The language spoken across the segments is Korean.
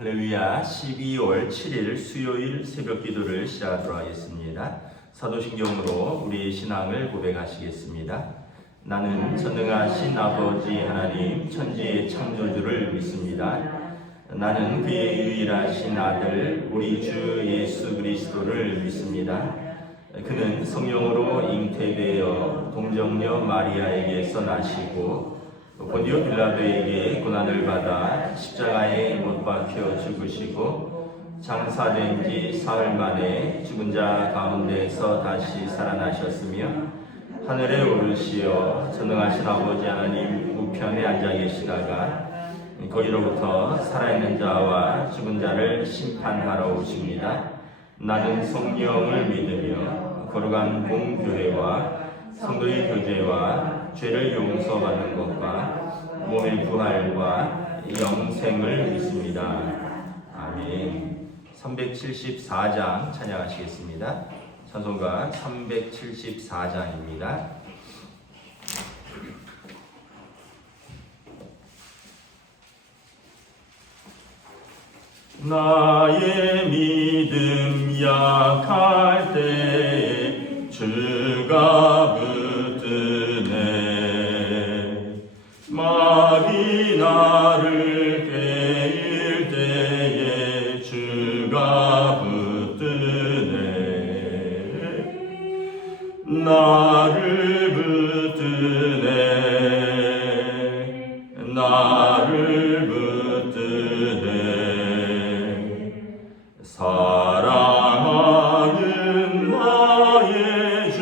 할렐루야. 12월 7일 수요일 새벽 기도를 시작하도록 하겠습니다. 사도신경으로 우리의 신앙을 고백하시겠습니다. 나는 전능하신 아버지 하나님 천지의 창조주를 믿습니다. 나는 그의 유일하신 아들 우리 주 예수 그리스도를 믿습니다. 그는 성령으로 잉태되어 동정녀 마리아에게서 나시고 본디오 빌라도에게 고난을 받아 십자가에 못 박혀 죽으시고 장사된 지 사흘 만에 죽은 자 가운데서 다시 살아나셨으며 하늘에 오르시어 전능하신 아버지 하나님 우편에 앉아 계시다가 거기로부터 살아있는 자와 죽은 자를 심판하러 오십니다. 나는 성령을 믿으며 거룩한 공교회와 성도의 교제와 죄를 용서받는 것과 몸의 부활과 영생을 믿습니다. 아멘. 374장 찬양하시겠습니다. 찬송가 374장입니다. 나의 믿음 약할 때 주가 붙드네. 마귀 나를 깨일 때에 주가 붙드네. 나를 붙드네. 나를 붙드네. 사랑하는 나의 주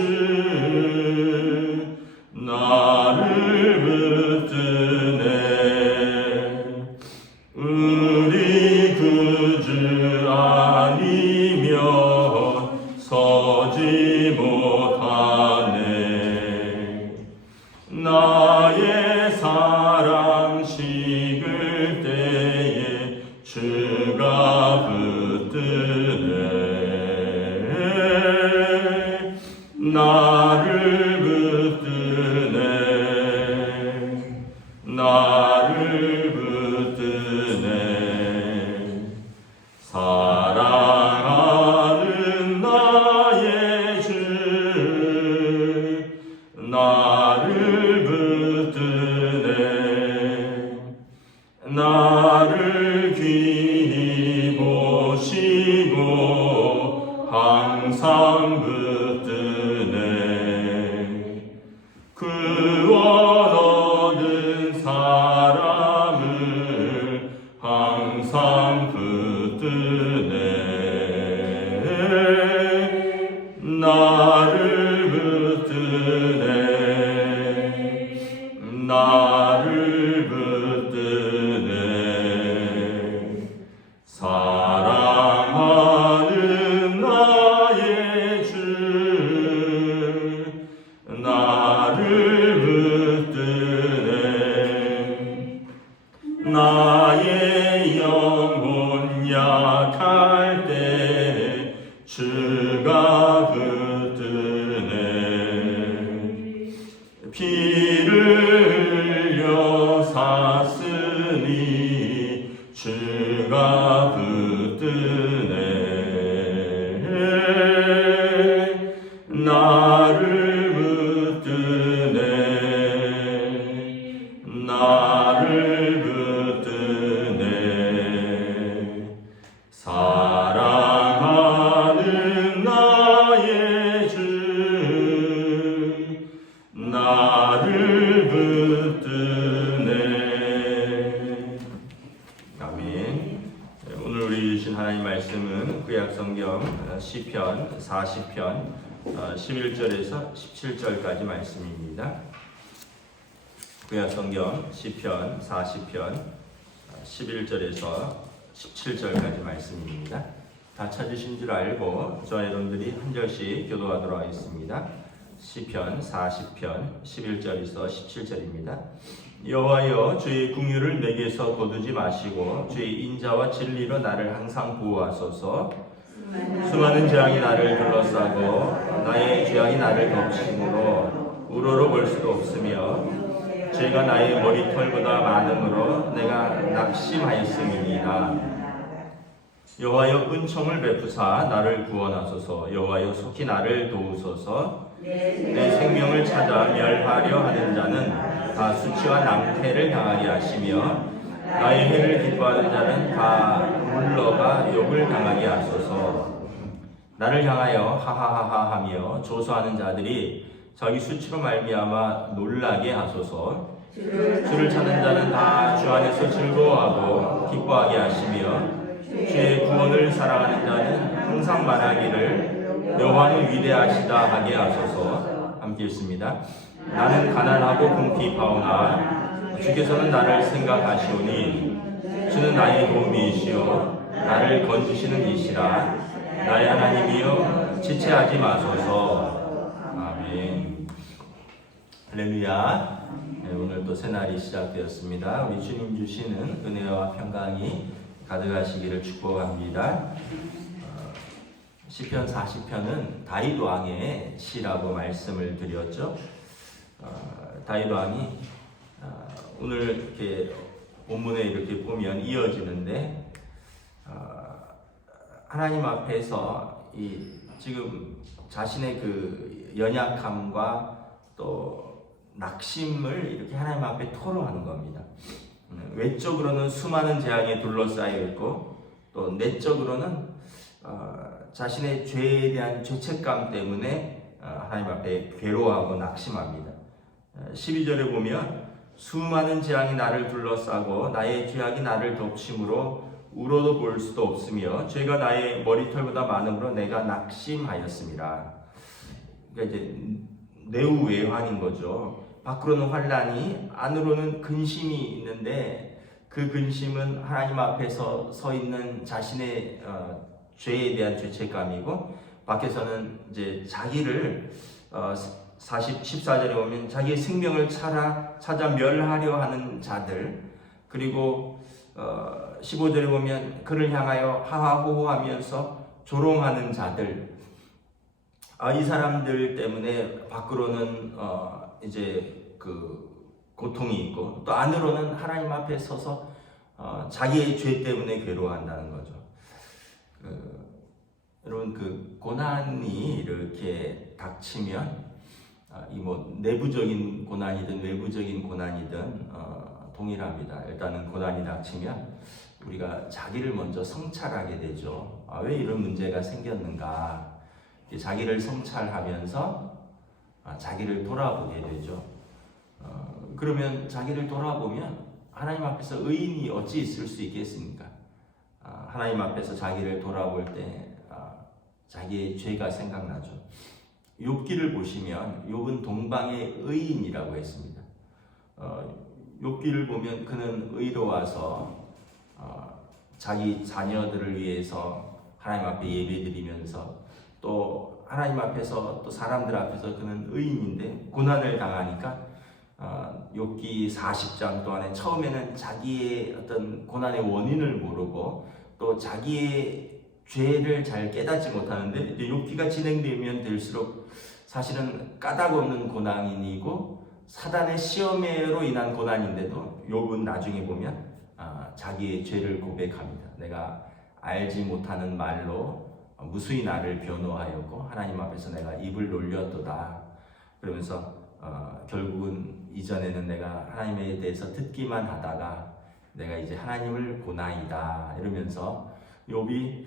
나를 붙드네. 우리 구주 아니면 서지 못하네. 나의 사랑 식을 때에 주가 붙드네. 나를 붙드네. 나를 붙드네. 사랑하는 나의 주 나를 붙드네. 나를 귀히 보시고 항상 붙드네. 구원 얻은 사람을 항상 붙드네. 나를 붙드네. 나를 붙드네. 사랑하는 나의 주 나를 붙드네. 나의 영혼 약할 때 주가 붙드네. 피를 흘려 샀으니 주가 붙드네. 나를 붙드네. 나를 붙드네. 사랑하는 나의 주 나를 붙드네. 아멘. 오늘 우리 주신 하나님 말씀은 구약성경 시편 40편 11절에서 17절까지 말씀입니다. 구약성경 시편 40편 11절에서 17절까지 말씀입니다. 다 찾으신 줄 알고 저와 여러분들이 한 절씩 교도하도록 하겠습니다. 시편 40편 11절에서 17절입니다. 여호와여 주의 긍휼을 내게서 거두지 마시고 주의 인자와 진리로 나를 항상 보호하소서. 수많은 재앙이 나를 둘러싸고 나의 죄악이 나를 덮침으로 우러러 볼 수도 없으며 죄가 나의 머리털보다 많음으로 내가 낙심하였음이니이다. 여호와여 은총을 베푸사 나를 구원하소서. 여호와여 속히 나를 도우소서. 내 생명을 찾아 멸하려 하는 자는 다 수치와 낭패를 당하게 하시며 나의 해를 기뻐하는 자는 다 물러가 욕을 당하게 하소서. 나를 향하여 하하하하 하며 조소하는 자들이 자기 수치로 말미암아 놀라게 하소서. 주를 찾는 자는 다 주 안에서 즐거워하고 기뻐하게 하시며 주의 구원을 사랑하는 자는 항상 말하기를 여호와는 위대하시다 하게 하소서. 함께 읽습니다. 나는 가난하고 궁핍하오나 주께서는 나를 생각하시오니 주는 나의 도움이시오 나를 건지시는 이시라. 나의 하나님이여 지체하지 마소서. 아멘. 할렐루야. 네, 오늘 또 새날이 시작되었습니다. 우리 주님 주시는 은혜와 평강이 가득하시기를 축복합니다. 시편 40편은 다윗 왕의 시라고 말씀을 드렸죠. 다윗 왕이 오늘 이렇게 본문에 이렇게 보면 이어지는데 하나님 앞에서 이 지금 자신의 그 연약함과 또 낙심을 이렇게 하나님 앞에 토로하는 겁니다. 외적으로는 수많은 재앙에 둘러싸여 있고 또 내적으로는 자신의 죄에 대한 죄책감 때문에 하나님 앞에 괴로워하고 낙심합니다. 12절에 보면 수많은 재앙이 나를 둘러싸고 나의 죄악이 나를 덮침으로 울어도 볼 수도 없으며 죄가 나의 머리털보다 많음으로 내가 낙심하였습니다. 그러니까 이제 내우외환인 거죠. 밖으로는 환난이 안으로는 근심이 있는데 그 근심은 하나님 앞에서 서 있는 자신의 죄에 대한 죄책감이고 밖에서는 이제 자기를 14절에 보면 자기의 생명을 찾아 멸하려 하는 자들 그리고 15절에 보면 그를 향하여 하하호호하면서 조롱하는 자들 이 사람들 때문에 밖으로는 이제 그 고통이 있고 또 안으로는 하나님 앞에 서서 자기의 죄 때문에 괴로워한다는 거죠. 여러분 그 고난이 이렇게 닥치면 이 뭐 내부적인 고난이든 외부적인 고난이든 동일합니다. 일단은 고난이 닥치면 우리가 자기를 먼저 성찰하게 되죠. 왜 이런 문제가 생겼는가? 자기를 성찰하면서 자기를 돌아보게 되죠. 그러면 자기를 돌아보면 하나님 앞에서 의인이 어찌 있을 수 있겠습니까? 하나님 앞에서 자기를 돌아볼 때 자기의 죄가 생각나죠. 욥기를 보시면 욥은 동방의 의인이라고 했습니다. 욥기를 보면 그는 의로워서 자기 자녀들을 위해서 하나님 앞에 예배드리면서 또 하나님 앞에서 또 사람들 앞에서 그는 의인인데 고난을 당하니까 욥기 40장 동안에 처음에는 자기의 어떤 고난의 원인을 모르고 또 자기의 죄를 잘 깨닫지 못하는데 이제 욥기가 진행되면 될수록 사실은 까닭 없는 고난이고 사단의 시험으로 인한 고난인데도 욥은 나중에 보면 자기의 죄를 고백합니다. 내가 알지 못하는 말로 무수히 나를 변호하였고 하나님 앞에서 내가 입을 놀렸도다. 그러면서 결국은 이전에는 내가 하나님에 대해서 듣기만 하다가 내가 이제 하나님을 보나이다 이러면서 욥이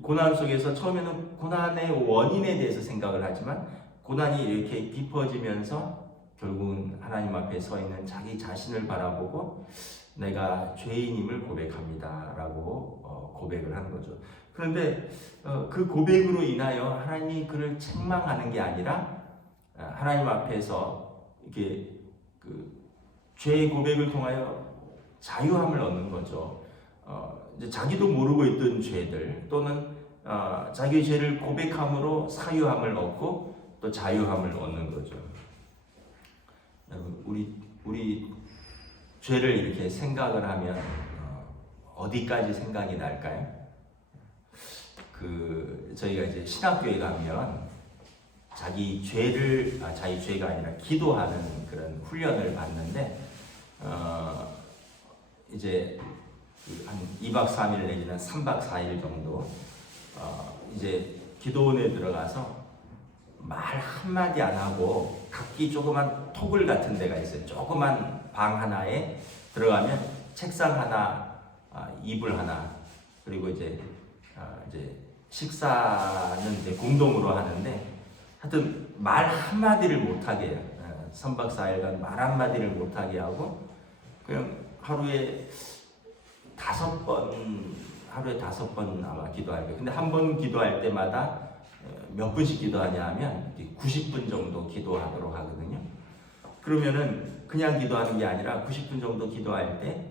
고난 속에서 처음에는 고난의 원인에 대해서 생각을 하지만 고난이 이렇게 깊어지면서 결국은 하나님 앞에 서 있는 자기 자신을 바라보고 내가 죄인임을 고백합니다 라고 고백을 하는 거죠. 그런데 그 고백으로 인하여 하나님이 그를 책망하는 게 아니라 하나님 앞에서 이렇게 그 죄의 고백을 통하여 자유함을 얻는 거죠. 이제 자기도 모르고 있던 죄들 또는 자기의 죄를 고백함으로 사유함을 얻고 또 자유함을 얻는 거죠. 우리 죄를 이렇게 생각을 하면 어디까지 생각이 날까요? 저희가 이제 신학교에 가면 자기 죄가 아니라 기도하는 그런 훈련을 받는데 이제 한 2박 3일 내지는 3박 4일 정도 이제 기도원에 들어가서 말 한마디 안 하고 각기 조그만 토굴 같은 데가 있어요. 조그만 방 하나에 들어가면 책상 하나, 이불 하나, 그리고 이제 식사는 이제 공동으로 하는데 하여튼 말 한마디를 못하게 해요. 3박 4일간 말 한마디를 못하게 하고 그냥 하루에 5번 아마 기도할 거예요. 근데 한 번 기도할 때마다 몇 분씩 기도하냐 하면 90분 정도 기도하도록 하거든요. 그러면은 그냥 기도하는 게 아니라 90분 정도 기도할 때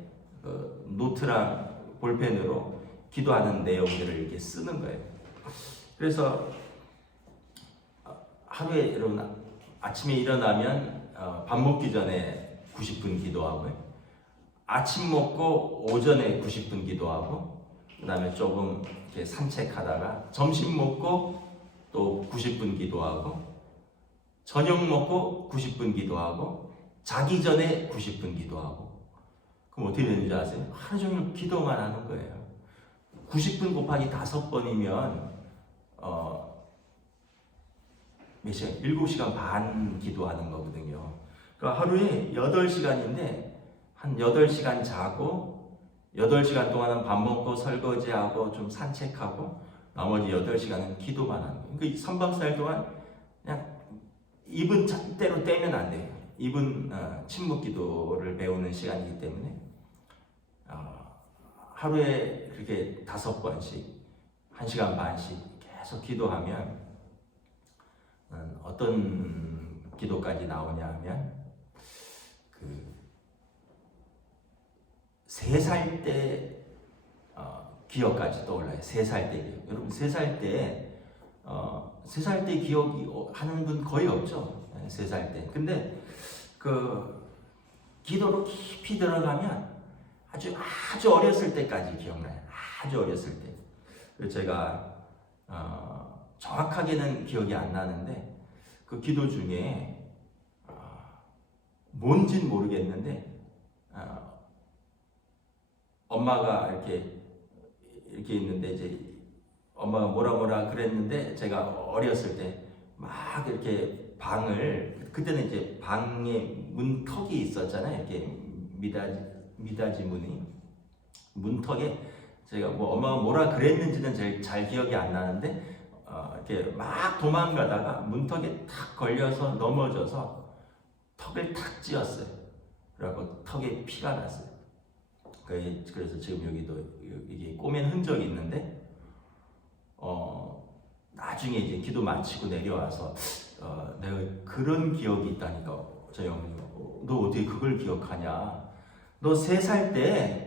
노트랑 볼펜으로 기도하는 내용들을 이렇게 쓰는 거예요. 그래서 하루에 여러분 아침에 일어나면 밥 먹기 전에 90분 기도하고요. 아침 먹고 오전에 90분 기도하고 그다음에 조금 이렇게 산책하다가 점심 먹고 또 90분 기도하고 저녁 먹고 90분 기도하고 자기 전에 90분 기도하고 그럼 어떻게 되는지 아세요? 하루 종일 기도만 하는 거예요. 90분 곱하기 5번이면 몇 시간? 7시간 반 기도하는 거거든요. 그러니까 하루에 8시간인데 한 8시간 자고 8시간 동안은 밥 먹고 설거지하고 좀 산책하고 나머지 8시간은 기도만 하는 거예요. 그러니까 3박 4일 동안 그냥 입은 때로 떼면 안 돼요. 입은 침묵 기도를 배우는 시간이기 때문에 하루에 그렇게 5번씩 1시간 반씩 계속 기도하면 어떤 기도까지 나오냐 하면 3살 때 기억까지 떠올라요. 3살 때 기억. 여러분 3살 때 기억이 하는 분 거의 없죠. 3살 때. 근데 기도로 깊이 들어가면 아주 어렸을 때까지 기억나요. 아주 어렸을 때. 그래서 제가 정확하게는 기억이 안 나는데 그 기도 중에 뭔진 모르겠는데 엄마가 이렇게 있는데 이제 엄마가 뭐라 그랬는데 제가 어렸을 때 막 이렇게 방을 그때는 이제 방에 문턱이 있었잖아요. 이렇게 미닫이 문턱에 제가 뭐 엄마가 뭐라 그랬는지는 잘 기억이 안 나는데 이렇게 막 도망가다가 문턱에 탁 걸려서 넘어져서 턱을 탁 찧었어요. 그래갖고 턱에 피가 났어요. 그래서 지금 여기도 이게 꼬맨 흔적이 있는데 나중에 이제 기도 마치고 내려와서 내가 그런 기억이 있다니까 저희 어머니가 너 어떻게 그걸 기억하냐? 너 3살 때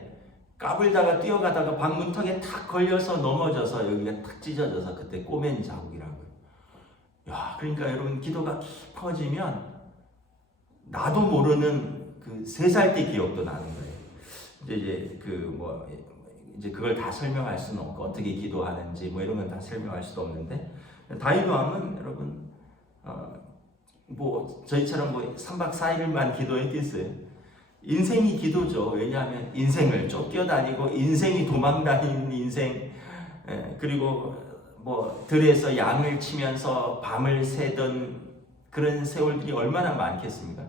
까불다가 뛰어가다가 방문턱에 탁 걸려서 넘어져서 여기가 탁 찢어져서 그때 꼬맨 자국이라고요. 야, 그러니까 여러분 기도가 깊어지면 나도 모르는 그 3살 때 기억도 나는 거예요. 이제 그걸 다 설명할 수는 없고 어떻게 기도하는지 뭐 이런 건 다 설명할 수도 없는데 다윗 왕은 여러분 뭐 저희처럼 뭐 3박 4일만 기도했겠어요? 인생이 기도죠. 왜냐하면 인생을 쫓겨다니고 인생이 도망다니는 인생 그리고 뭐 들에서 양을 치면서 밤을 새던 그런 세월들이 얼마나 많겠습니까?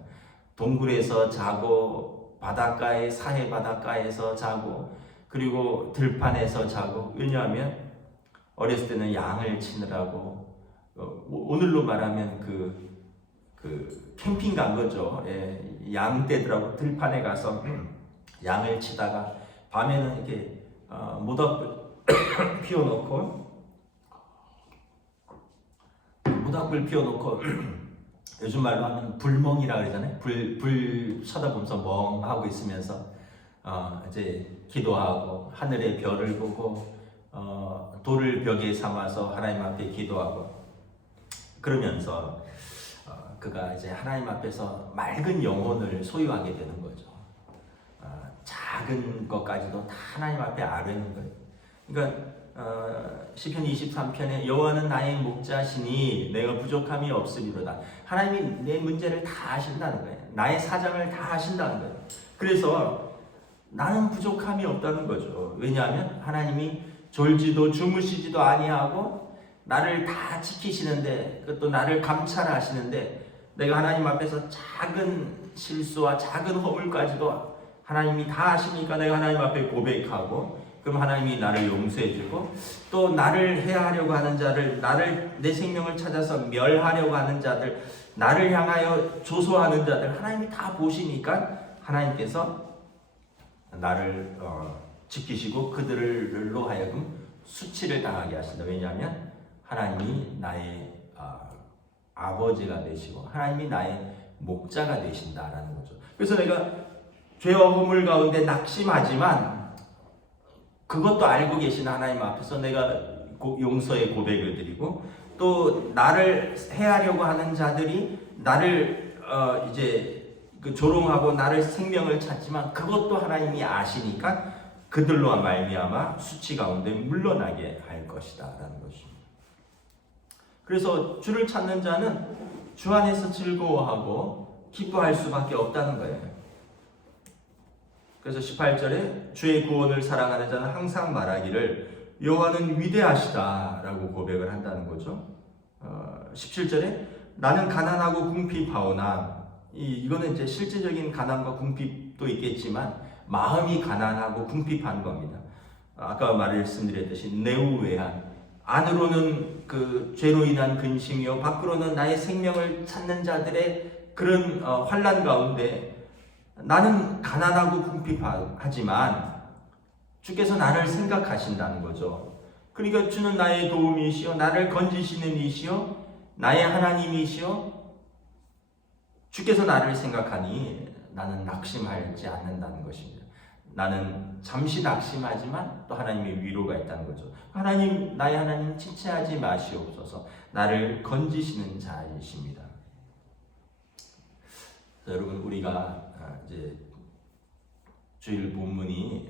동굴에서 자고 바닷가에 사해 바닷가에서 자고 그리고 들판에서 자고 왜냐하면 어렸을 때는 양을 치느라고 오늘로 말하면 그 캠핑 간 거죠. 양떼들하고 들판에 가서 양을 치다가 밤에는 이렇게 모닥불 피워놓고 요즘 말로 하면 불멍이라 그러잖아요. 불 쳐다보면서 멍하고 있으면서 이제 기도하고 하늘의 별을 보고 돌을 벽에 삼아서 하나님 앞에 기도하고 그러면서 그가 이제 하나님 앞에서 맑은 영혼을 소유하게 되는 거죠. 작은 것까지도 다 하나님 앞에 아뢰는 거예요. 그러니까 시편 23편에 여호와는 나의 목자시니 내가 부족함이 없으리로다. 하나님이 내 문제를 다 아신다는 거예요. 나의 사정을 다 아신다는 거예요. 그래서 나는 부족함이 없다는 거죠. 왜냐하면 하나님이 졸지도 주무시지도 아니하고 나를 다 지키시는데, 또 나를 감찰하시는데, 내가 하나님 앞에서 작은 실수와 작은 허물까지도 하나님이 다 아시니까 내가 하나님 앞에 고백하고, 그럼 하나님이 나를 용서해주고, 또 나를 해하려고 하는 자를, 내 생명을 찾아서 멸하려고 하는 자들, 나를 향하여 조소하는 자들 하나님이 다 보시니까 하나님께서 나를 지키시고 그들로 하여금 수치를 당하게 하신다. 왜냐하면 하나님이 나의 아버지가 되시고 하나님이 나의 목자가 되신다라는 거죠. 그래서 내가 죄와 허물 가운데 낙심하지만 그것도 알고 계신 하나님 앞에서 내가 용서의 고백을 드리고, 또 나를 해하려고 하는 자들이 나를 이제 조롱하고 나를 생명을 찾지만 그것도 하나님이 아시니까 그들로 말미암아 수치 가운데 물러나게 할 것이다라는 것입니다. 그래서 주를 찾는 자는 주 안에서 즐거워하고 기뻐할 수밖에 없다는 거예요. 그래서 18절에 주의 구원을 사랑하는 자는 항상 말하기를 여호와는 위대하시다라고 고백을 한다는 거죠. 17절에 나는 가난하고 궁핍하오나, 이거는 이제 실제적인 가난과 궁핍도 있겠지만 마음이 가난하고 궁핍한 겁니다. 아까 말씀드렸듯이 네우웨한, 안으로는 그 죄로 인한 근심이요 밖으로는 나의 생명을 찾는 자들의 그런 환난 가운데 나는 가난하고 궁핍하지만 주께서 나를 생각하신다는 거죠. 그러니까 주는 나의 도움이시요 나를 건지시는 이시요 나의 하나님이시요, 주께서 나를 생각하니 나는 낙심하지 않는다는 것입니다. 나는 잠시 낙심하지만 또 하나님의 위로가 있다는 거죠. 하나님, 나의 하나님 지체하지 마시옵소서. 나를 건지시는 자이십니다. 여러분, 우리가 이제 주일 본문이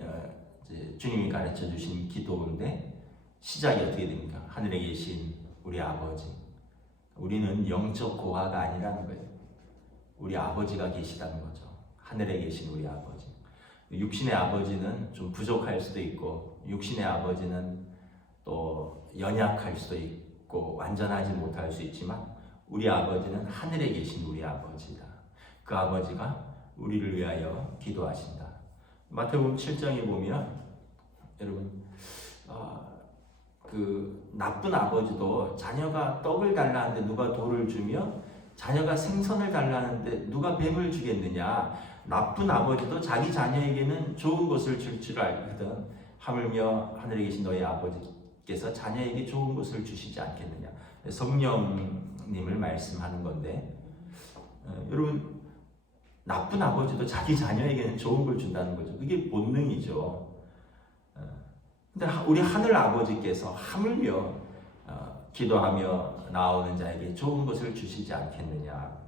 이제 주님이 가르쳐 주신 기도인데 시작이 어떻게 됩니까? 하늘에 계신 우리 아버지. 우리는 영적 고아가 아니라는 거예요. 우리 아버지가 계시다는 거죠. 하늘에 계신 우리 아버지. 육신의 아버지는 좀 부족할 수도 있고, 육신의 아버지는 또 연약할 수도 있고, 완전하지 못할 수 있지만, 우리 아버지는 하늘에 계신 우리 아버지다. 그 아버지가 우리를 위하여 기도하신다. 마태복음 7장에 보면, 여러분, 그 나쁜 아버지도 자녀가 떡을 달라는데 누가 돌을 주며, 자녀가 생선을 달라는데 누가 뱀을 주겠느냐. 나쁜 아버지도 자기 자녀에게는 좋은 것을 줄 줄 알거든. 하물며 하늘에 계신 너희 아버지께서 자녀에게 좋은 것을 주시지 않겠느냐. 성령님을 말씀하는 건데, 여러분, 나쁜 아버지도 자기 자녀에게는 좋은 걸 준다는 거죠. 그게 본능이죠. 근데 우리 하늘 아버지께서 하물며 기도하며 나오는 자에게 좋은 것을 주시지 않겠느냐.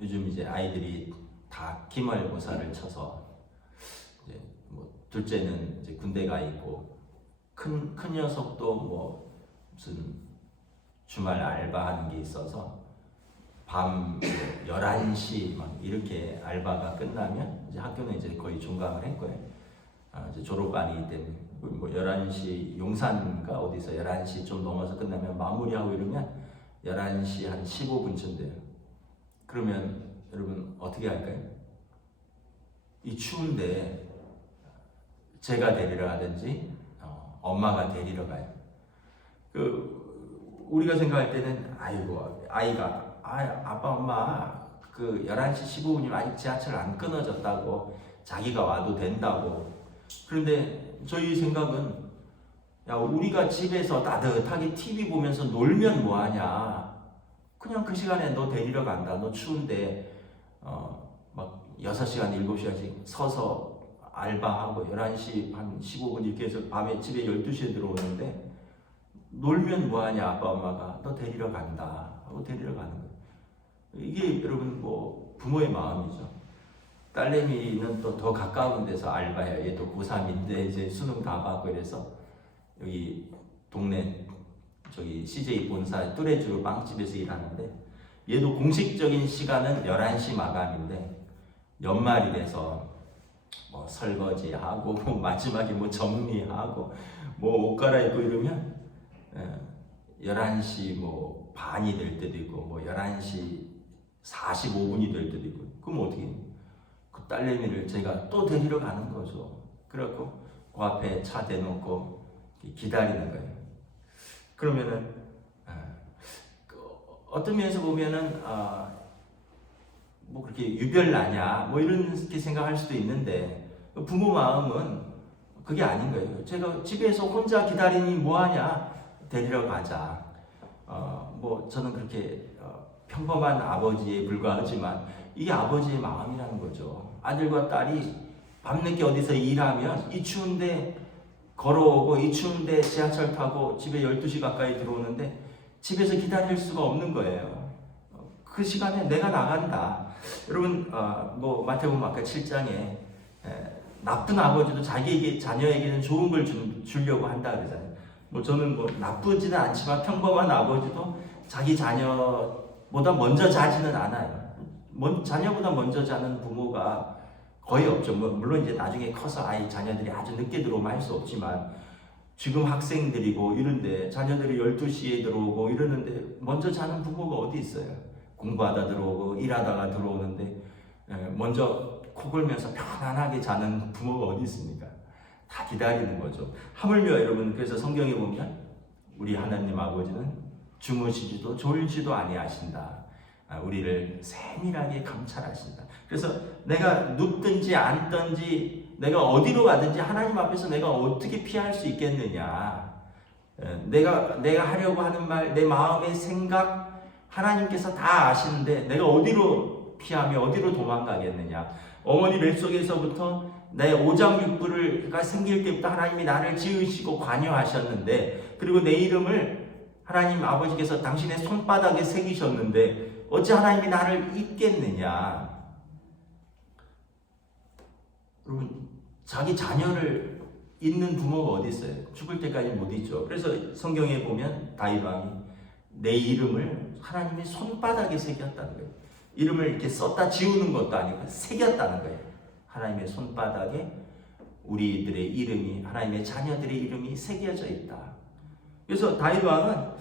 요즘 이제 아이들이 다 기말고사를 쳐서 이제 뭐 둘째는 이제 군대 가 있고, 큰 녀석도 뭐 무슨 주말 알바하는 게 있어서 밤 11시 막 이렇게 알바가 끝나면 이제 학교는 이제 거의 종강을 한 거예요. 이제 졸업반이기 때문에 뭐 11시 용산인가 어디서 11시 좀 넘어서 끝나면 마무리하고 이러면 11시 한 15분쯤 돼요. 그러면 여러분 어떻게 할까요? 이 추운데 제가 데리러 가든지 엄마가 데리러 가요. 우리가 생각할 때는 아이고 아이가 아빠 엄마 그 11시 15분이면 아직 지하철 안 끊어졌다고, 자기가 와도 된다고. 그런데 저희 생각은, 야, 우리가 집에서 따뜻하게 TV 보면서 놀면 뭐하냐. 그냥 그 시간에 너 데리러 간다. 너 추운데 막 6시간 7시간씩 서서 알바하고 11시 한 15분 이렇게 해서 밤에 집에 12시에 들어오는데 놀면 뭐하냐. 아빠 엄마가 너 데리러 간다 하고 데리러 가는 거예요. 이게 여러분 뭐 부모의 마음이죠. 딸내미는 또 더 가까운 데서 알바해요. 얘도 고3인데 이제 수능 다 받고 이래서 여기 동네 저기 CJ 본사 뚜레쥬 빵집에서 일하는데, 얘도 공식적인 시간은 11시 마감인데 연말이 돼서 뭐 설거지하고 뭐 마지막에 뭐 정리하고 뭐 옷 갈아입고 이러면 11시 뭐 반이 될 때도 있고 뭐 11시 45분이 될 때도 있고, 그럼 어떻게 해요? 그 딸내미를 제가 또 데리러 가는 거죠. 그래갖고 그 앞에 차 대놓고 기다리는 거예요. 그러면은 어떤 면에서 보면은 뭐 그렇게 유별나냐 뭐 이렇게 생각할 수도 있는데, 부모 마음은 그게 아닌 거예요. 제가 집에서 혼자 기다리니 뭐하냐, 데리러 가자. 뭐 저는 그렇게 평범한 아버지에 불과하지만 이게 아버지의 마음이라는 거죠. 아들과 딸이 밤늦게 어디서 일하면 이 추운데 걸어오고 이 추운데 지하철 타고 집에 12시 가까이 들어오는데 집에서 기다릴 수가 없는 거예요. 그 시간에 내가 나간다. 여러분 뭐 마태복음 아까 7장에 나쁜 아버지도 자기에게 자녀에게는 좋은 걸 주려고 한다 그러잖아요. 뭐 저는 뭐 나쁘지는 않지만 평범한 아버지도 자기 자녀보다 먼저 자지는 않아요. 자녀보다 먼저 자는 부모가 거의 없죠. 물론 이제 나중에 커서 자녀들이 아주 늦게 들어오면 할 수 없지만, 지금 학생들이고 이런데 자녀들이 12시에 들어오고 이러는데 먼저 자는 부모가 어디 있어요? 공부하다 들어오고 일하다가 들어오는데 먼저 코 골면서 편안하게 자는 부모가 어디 있습니까? 다 기다리는 거죠. 하물며 여러분, 그래서 성경에 보면 우리 하나님 아버지는 주무시지도 졸지도 아니하신다. 우리를 세밀하게 감찰하신다. 그래서 내가 눕든지 앉든지 내가 어디로 가든지 하나님 앞에서 내가 어떻게 피할 수 있겠느냐. 내가 하려고 하는 말, 내 마음의 생각 하나님께서 다 아시는데 내가 어디로 피하며 어디로 도망가겠느냐. 어머니 뱃속에서부터 내 오장육부가 생길 때부터 하나님이 나를 지으시고 관여하셨는데, 그리고 내 이름을 하나님 아버지께서 당신의 손바닥에 새기셨는데 어찌 하나님이 나를 잊겠느냐. 여러분, 자기 자녀를 잊는 부모가 어디 있어요? 죽을 때까지 못 잊죠. 그래서 성경에 보면 다윗 왕이 내 이름을 하나님이 손바닥에 새겼다는 거예요. 이름을 이렇게 썼다 지우는 것도 아니고 새겼다는 거예요. 하나님의 손바닥에 우리들의 이름이, 하나님의 자녀들의 이름이 새겨져 있다. 그래서 다윗 왕은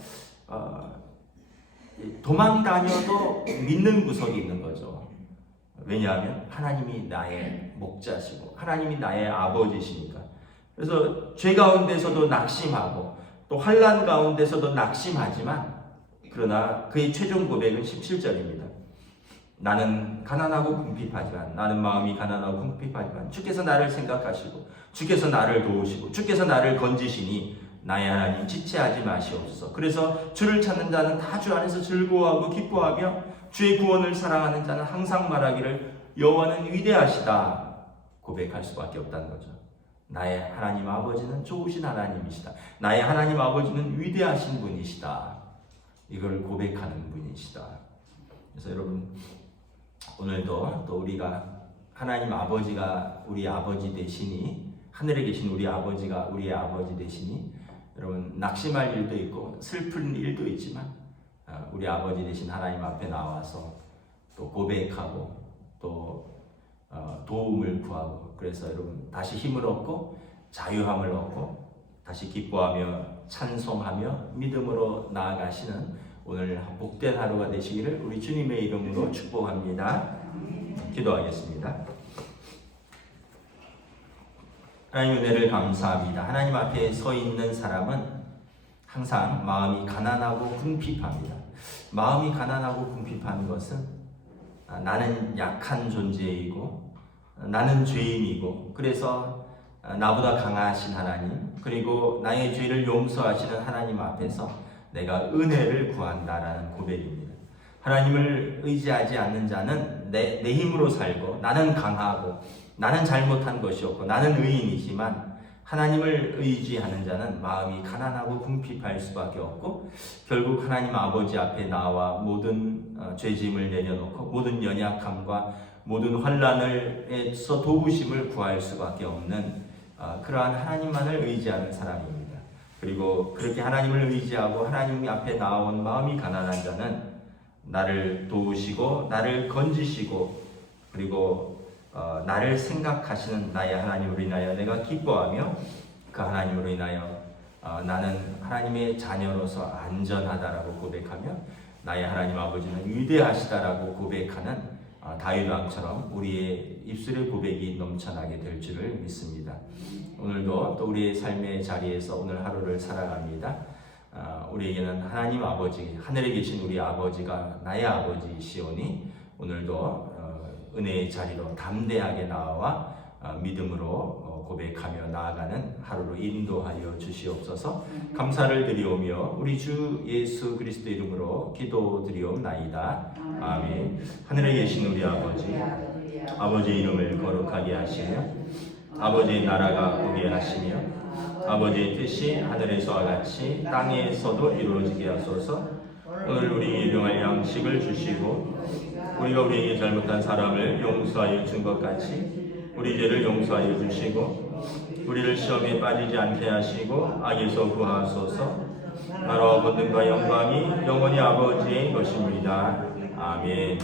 도망 다녀도 믿는 구석이 있는 거죠. 왜냐하면 하나님이 나의 목자시고 하나님이 나의 아버지시니까. 그래서 죄 가운데서도 낙심하고 또 환난 가운데서도 낙심하지만, 그러나 그의 최종 고백은 17절입니다. 나는 가난하고 궁핍하지만, 나는 마음이 가난하고 궁핍하지만 주께서 나를 생각하시고 주께서 나를 도우시고 주께서 나를 건지시니 나의 하나님 지체하지 마시옵소서. 그래서 주를 찾는 자는 다 주 안에서 즐거워하고 기뻐하며 주의 구원을 사랑하는 자는 항상 말하기를 여호와는 위대하시다 고백할 수밖에 없다는 거죠. 나의 하나님 아버지는 좋으신 하나님이시다. 나의 하나님 아버지는 위대하신 분이시다. 이걸 고백하는 분이시다. 그래서 여러분, 오늘도 또 우리가 하나님 아버지가 우리 아버지 되시니, 하늘에 계신 우리 아버지가 우리의 아버지 되시니, 여러분 낙심할 일도 있고 슬픈 일도 있지만 우리 아버지 되신 하나님 앞에 나와서 또 고백하고 또 도움을 구하고, 그래서 여러분 다시 힘을 얻고 자유함을 얻고 다시 기뻐하며 찬송하며 믿음으로 나아가시는 오늘 복된 하루가 되시기를 우리 주님의 이름으로 축복합니다. 기도하겠습니다. 하나님 은혜를 감사합니다. 하나님 앞에 서 있는 사람은 항상 마음이 가난하고 궁핍합니다. 마음이 가난하고 궁핍한 것은 나는 약한 존재이고 나는 죄인이고, 그래서 나보다 강하신 하나님, 그리고 나의 죄를 용서하시는 하나님 앞에서 내가 은혜를 구한다라는 고백입니다. 하나님을 의지하지 않는 자는 내 힘으로 살고 나는 강하고 나는 잘못한 것이 없고 나는 의인이지만, 하나님을 의지하는 자는 마음이 가난하고 궁핍할 수밖에 없고 결국 하나님 아버지 앞에 나와 모든 죄짐을 내려놓고 모든 연약함과 모든 환난에서 도우심을 구할 수밖에 없는 그러한 하나님만을 의지하는 사람입니다. 그리고 그렇게 하나님을 의지하고 하나님 앞에 나온 마음이 가난한 자는 나를 도우시고 나를 건지시고 그리고 나를 생각하시는 나의 하나님으로 인하여 내가 기뻐하며 그 하나님으로 인하여 나는 하나님의 자녀로서 안전하다라고 고백하며 나의 하나님 아버지는 위대하시다라고 고백하는 다윗 왕처럼 우리의 입술의 고백이 넘쳐나게 될 줄을 믿습니다. 오늘도 또 우리의 삶의 자리에서 오늘 하루를 살아갑니다. 우리에게는 하나님 아버지, 하늘에 계신 우리 아버지가 나의 아버지시오니 오늘도 은혜의 자리로 담대하게 나와 믿음으로 고백하며 나아가는 하루로 인도하여 주시옵소서. 감사를 드리오며 우리 주 예수 그리스도 이름으로 기도드리옵나이다. 아멘. 하늘에 계신 우리 아버지, 아버지의 이름을 거룩하게 하시며 아버지의 나라가 오게 하시며 아버지의 뜻이 하늘에서와 같이 땅에서도 이루어지게 하소서. 오늘 우리에게 일용할 양식을 주시고 우리가 우리에게 잘못한 사람을 용서하여 준 것 같이 우리 죄를 용서하여 주시고 우리를 시험에 빠지지 않게 하시고 악에서 구하소서. 나라와 권능과 영광이 영원히 아버지의 것입니다. 아멘.